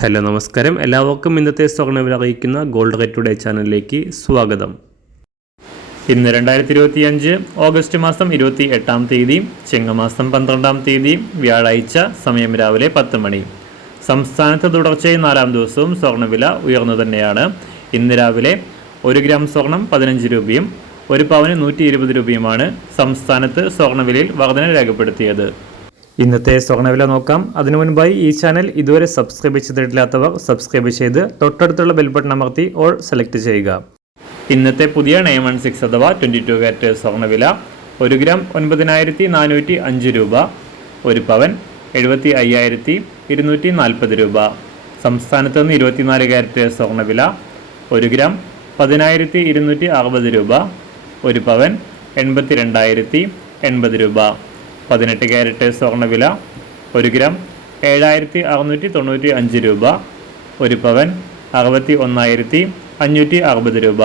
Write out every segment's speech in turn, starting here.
Hello നമസ്കാരം, എല്ലാവർക്കും ഇന്നത്തെ സ്വർണ്ണവില അറിയിക്കുന്ന ഗോൾഡ് റേറ്റ് ടുഡേ ചാനലിലേക്ക് സ്വാഗതം. ഇന്ന് 2025 ഓഗസ്റ്റ് മാസം 28-ാം തീയതി, ചിങ്ങമാസം 12-ാം തീയതി, വ്യാഴാഴ്ച. സമയം രാവിലെ 10 മണി. സംസ്ഥാനത്ത് തുടർച്ചയായി 4-ാം ദിവസവും സ്വർണ്ണവില ഉയർന്നു തന്നെയാണ്. ഇന്ന് രാവിലെ 1 ഗ്രാം സ്വർണം 15 രൂപയും 1 പവന് 120 രൂപയുമാണ് സംസ്ഥാനത്ത് സ്വർണ്ണവിലയിൽ വർധന രേഖപ്പെടുത്തിയത്. ഇന്നത്തെ സ്വർണ്ണവില നോക്കാം. അതിനു മുൻപായി ഈ ചാനൽ ഇതുവരെ സബ്സ്ക്രൈബ് ചെയ്തിട്ടില്ലാത്തവർ സബ്സ്ക്രൈബ് ചെയ്ത് തൊട്ടടുത്തുള്ള ബെൽ ബട്ടൺ അമർത്തി ഓൾ സെലക്ട് ചെയ്യുക. ഇന്നത്തെ പുതിയ 916 അഥവാ 22 കാരറ്റ് സ്വർണ്ണവില 1 ഗ്രാം 9405 രൂപ, 1 പവൻ 75,240 രൂപ. സംസ്ഥാനത്ത് നിന്ന് 24 കാരറ്റ് സ്വർണ്ണവില 1 ഗ്രാം 10,260 രൂപ, 1 പവൻ 82,080 രൂപ. 18 കാരറ്റ് സ്വർണ്ണവില 1 ഗ്രാം 7,695 രൂപ, 1 പവൻ 61,560 രൂപ.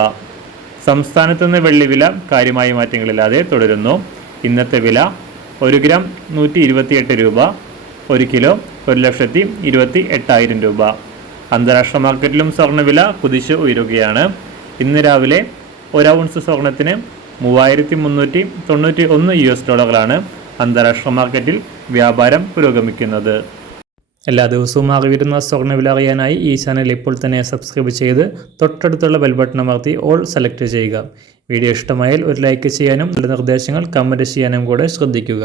സംസ്ഥാനത്ത് നിന്ന് വെള്ളിവില കാര്യമായ മാറ്റങ്ങളില്ലാതെ തുടരുന്നു. ഇന്നത്തെ വില 1 ഗ്രാം 128 രൂപ, 1 കിലോ 1,28,000 രൂപ. അന്താരാഷ്ട്ര മാർക്കറ്റിലും സ്വർണ്ണവില കുതിച്ച് ഉയരുകയാണ്. ഇന്ന് രാവിലെ 1 ഔൺസ് സ്വർണത്തിന് $3,391 അന്താരാഷ്ട്ര മാർക്കറ്റിൽ വ്യാപാരം പുരോഗമിക്കുന്നത്. എല്ലാ ദിവസവും അറിവിരുന്ന സ്വർണ്ണവില അറിയാനായി ഈ ചാനൽ ഇപ്പോൾ തന്നെ സബ്സ്ക്രൈബ് ചെയ്ത് തൊട്ടടുത്തുള്ള ബെൽ ബട്ടൺ അമർത്തി ഓൾ സെലക്ട് ചെയ്യുക. വീഡിയോ ഇഷ്ടമായാൽ ഒരു ലൈക്ക് ചെയ്യാനും നല്ല നിർദ്ദേശങ്ങൾ കമൻറ്റ് ചെയ്യാനും കൂടെ ശ്രദ്ധിക്കുക.